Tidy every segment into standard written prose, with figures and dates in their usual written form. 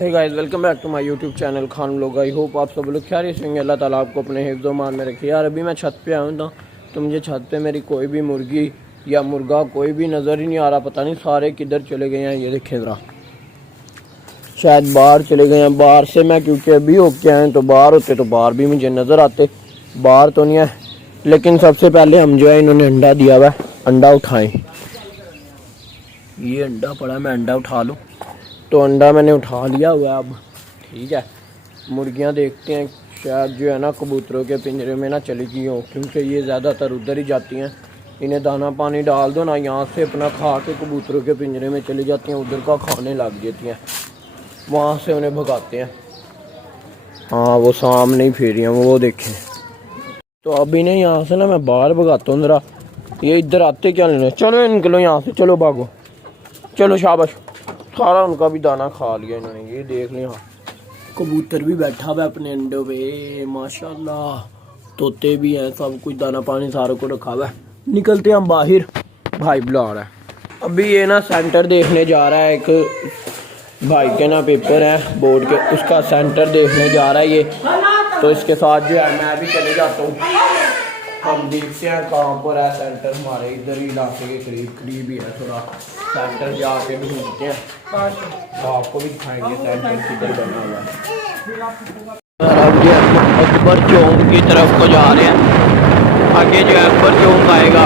Hey guys, welcome back to my YouTube channel Khan लोग। I hope आप सब लोग खैरियत से होंगे। अल्लाह ताला आपको अपने हिफ्ज़ मान में रखे। यार अभी मैं छत पे आया हूँ तो मुझे छत पे मेरी कोई भी मुर्गी या मुर्गा कोई भी नज़र ही नहीं आ रहा। पता नहीं सारे किधर चले गए हैं। ये देखें ज़रा, शायद बाहर चले गए हैं। बाहर से मैं क्योंकि अभी होके आए तो बाहर होते तो बाहर भी मुझे नज़र आते। बाहर तो नहीं है, लेकिन सबसे पहले हम जो है इन्होंने अंडा दिया हुआ है, अंडा उठाएं। ये अंडा पड़ा, मैं अंडा उठा लूँ। तो अंडा मैंने उठा लिया हुआ है। अब ठीक है, मुर्गियां देखते हैं, शायद जो है ना कबूतरों के पिंजरे में ना चली गई हो, क्योंकि ये ज़्यादातर उधर ही जाती हैं। इन्हें दाना पानी डाल दो ना, यहाँ से अपना खा के कबूतरों के पिंजरे में चली जाती हैं, उधर का खाने लग जाती हैं, वहाँ से उन्हें भगाते हैं। हाँ, वो सामने ही फिर रही हैं, वो देखें। तो अब इन्हें यहाँ से ना मैं बाहर भगाता हूँ ज़रा। ये इधर आते क्या लेने, चलो निकलो यहाँ से, चलो भागो, चलो शाबाश। सारा उनका भी दाना खा लिया इन्होंने, ये देख लिया। कबूतर भी बैठा हुआ अपने अंडों पे, माशाल्लाह। तोते भी हैं, सब कुछ दाना पानी सारों को रखा हुआ है। निकलते हैं हम बाहर, भाई बुला रहा है। अभी ये ना सेंटर देखने जा रहा है, एक भाई के ना पेपर है बोर्ड के, उसका सेंटर देखने जा रहा है ये। तो इसके साथ जो है मैं भी चले जाता हूँ। हम देखते हैं कहाँ पर है सेंटर, हमारे इधर ही इलाके के करीब ही है। थोड़ा सेंटर जाके भी ढूंढते हैं, तो आपको भी दिखाएंगे सेंटर किधर बना हुआ है। अब जो है अकबर चौक की तरफ को जा रहे हैं। आगे जो है अकबर चौक आएगा।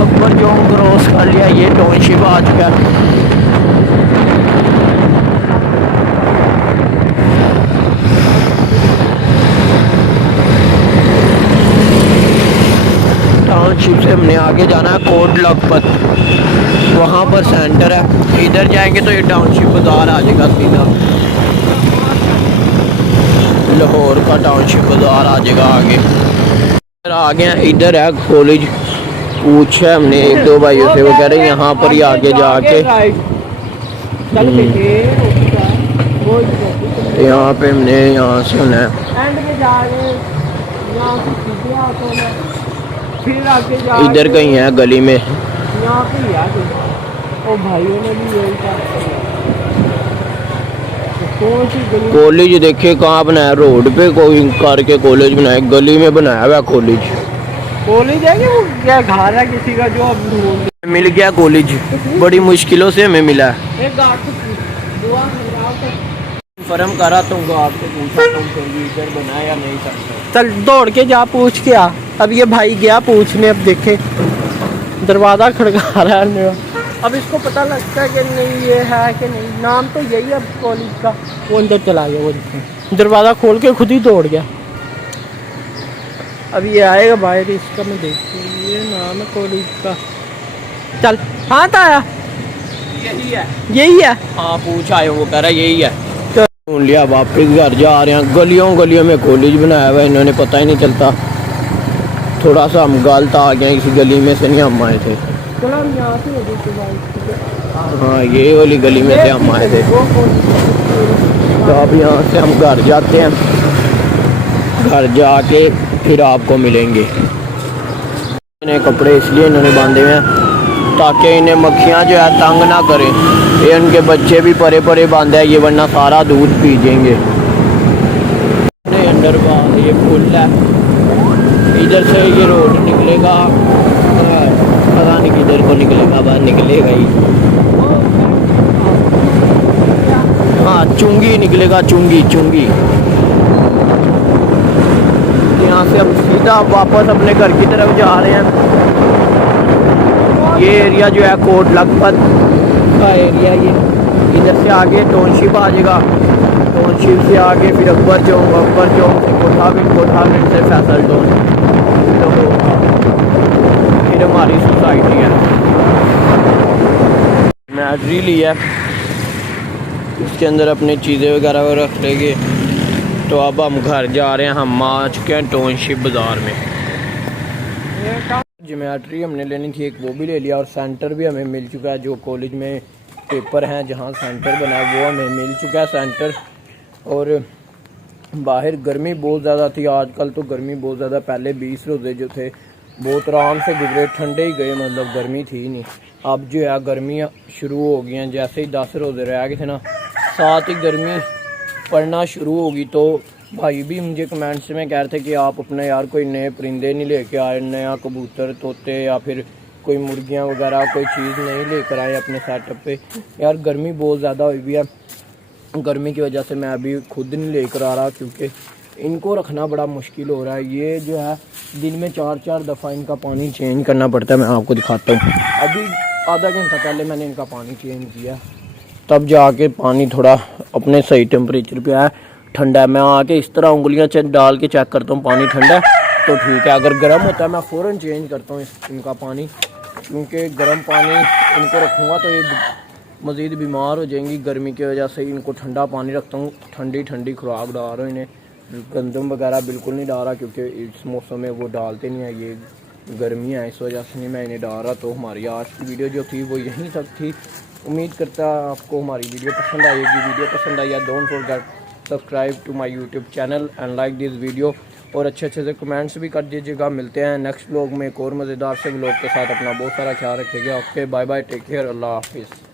अकबर चौक क्रॉस कर लिया, ये टाउनशिप आ चुका है। टाउनशिप से हमने आगे जाना है कोट लखपत, वहाँ पर सेंटर है। इधर जाएंगे तो ये टाउनशिप बाज़ार आ जाएगा सीधा, लाहौर का टाउनशिप बाज़ार आ जाएगा आगे। इधर आ गए, इधर है कॉलेज। पूछा हमने एक दो भाइयों से, वो कह रहे हैं यहाँ पर ही आगे जाके यहाँ पे हमने यहाँ से होना है। इधर कहीं है गली में, कॉलेज देखे कहाँ बनाया, रोड पे कोई करके कॉलेज बनाया, गली में बनाया हुआ कॉलेज। कॉलेज है कि वो क्या घर है किसी का जो अब ढूंढ मिल गया कॉलेज, बड़ी मुश्किलों से हमें मिला। फर्म करा तुमको, आपसे पूछा तुम इधर बनाया या नहीं सकते। चल दौड़ के जा, पूछ के आ। अब ये भाई गया पूछने, अब देखे दरवाज़ा खड़का रहा है। अब इसको पता लगता है कि नहीं ये है कि नहीं, नाम तो यही है कॉलेज का। वो अंदर चला गया, वो दरवाज़ा खोल के खुद ही दौड़ गया। अब ये आएगा बाहर, इसका मैं देखती हूँ, ये नाम है कॉलेज का। चल हाँ तो आया, यही है। हाँ पूछा है, वो कह रहा है यही है। सुन लिया, वापस घर जा रहे हैं। गलियों गलियों में कॉलेज बनाया हुआ है, इन्होंने पता ही नहीं चलता। थोड़ा सा हम गलत आ गए, इस गली में से नहीं हम आए थे। हाँ, ये वाली गली में से हम आए थे। तो अब यहाँ से हम घर जाते हैं, घर जाके फिर आपको मिलेंगे। इन्हें कपड़े इसलिए इन्होंने बांधे हुए हैं ताकि इन्हें मक्खियाँ जो है तंग ना करें। ये उनके बच्चे भी परे परे बांधे हैं ये, वरना सारा दूध पी जाएंगे। अंदर ये पुल है, इधर से ये रोड निकलेगा, पता नहीं किधर को निकलेगा, बाहर निकलेगा ही। हाँ, चुंगी निकलेगा, चुंगी चुंगी। यहाँ से हम सीधा वापस अपने घर की तरफ जा रहे हैं। ये एरिया जो है कोट लखपत का एरिया, ये इधर से आगे टाउनशिप आ जाएगा। टाउनशिप से आगे फिर अकबर चौक, अकबर चौक से कोठाविंड से फैसल टाउन, तो फिर हमारी सोसाइटी है। मैट्री लिया, इसके अंदर अपनी चीज़ें वगैरह रख लेंगे। तो अब हम घर जा रहे हैं। हम आ चुके हैं टाउनशिप बाज़ार में। ज्योमेट्री हमने लेनी थी एक, वो भी ले लिया। और सेंटर भी हमें मिल चुका है, जो कॉलेज में पेपर हैं जहाँ सेंटर बना है वो हमें मिल चुका है सेंटर। और बाहर गर्मी बहुत ज़्यादा थी, आजकल तो गर्मी बहुत ज़्यादा। पहले 20 रोज़े जो थे बहुत आराम से गुजरे, ठंडे ही गए, मतलब गर्मी थी नहीं। अब जो है गर्मियाँ शुरू हो गई हैं, जैसे ही 10 रोज़े रह गए थे ना, साथ ही गर्मी पड़ना शुरू होगी। तो भाई भी मुझे कमेंट्स में कह रहे थे कि आप अपने यार कोई नए परिंदे नहीं लेके आए, नया कबूतर तोते या फिर कोई मुर्गियाँ वगैरह कोई चीज़ नहीं लेकर आए अपने सेटअप पे। यार गर्मी बहुत ज़्यादा हुई हुई है, गर्मी की वजह से मैं अभी खुद नहीं लेकर आ रहा, क्योंकि इनको रखना बड़ा मुश्किल हो रहा है। ये जो है दिन में 4-4 दफ़ा इनका पानी चेंज करना पड़ता है। मैं आपको दिखाता हूँ, अभी आधा घंटा पहले मैंने इनका पानी चेंज किया, तब जाके पानी थोड़ा अपने सही टेम्परेचर पे आया। ठंडा है, मैं आके इस तरह उंगलियां डाल के चेक करता हूँ पानी ठंडा है तो ठीक है। अगर गर्म होता है मैं फ़ौरन चेंज करता हूँ इनका पानी, क्योंकि गर्म पानी इनको रखूँगा तो ये मज़ीद बीमार हो जाएंगी गर्मी की वजह से। इनको ठंडा पानी रखता हूँ, ठंडी ठंडी खुराक डाल रहा हूँ इन्हें। गंदम वगैरह बिल्कुल नहीं डाल रहा, क्योंकि इस मौसम में वो डालते नहीं है, ये गर्मी है इस वजह से नहीं मैं इन्हें डाल रहा। तो हमारी आज की वीडियो जो थी वो यहीं तक थी। उम्मीद करता आपको हमारी वीडियो पसंद आएगी। वीडियो पसंद आई, don't forget subscribe to my YouTube channel and like this video. और अच्छे अच्छे से कमेंट्स भी कर दीजिएगा। मिलते हैं नेक्स्ट व्लॉग में एक और मज़ेदार से व्लॉग के साथ। अपना बहुत सारा ख्याल रखिएगा। Okay, bye bye, take care, अल्लाह हाफिज़।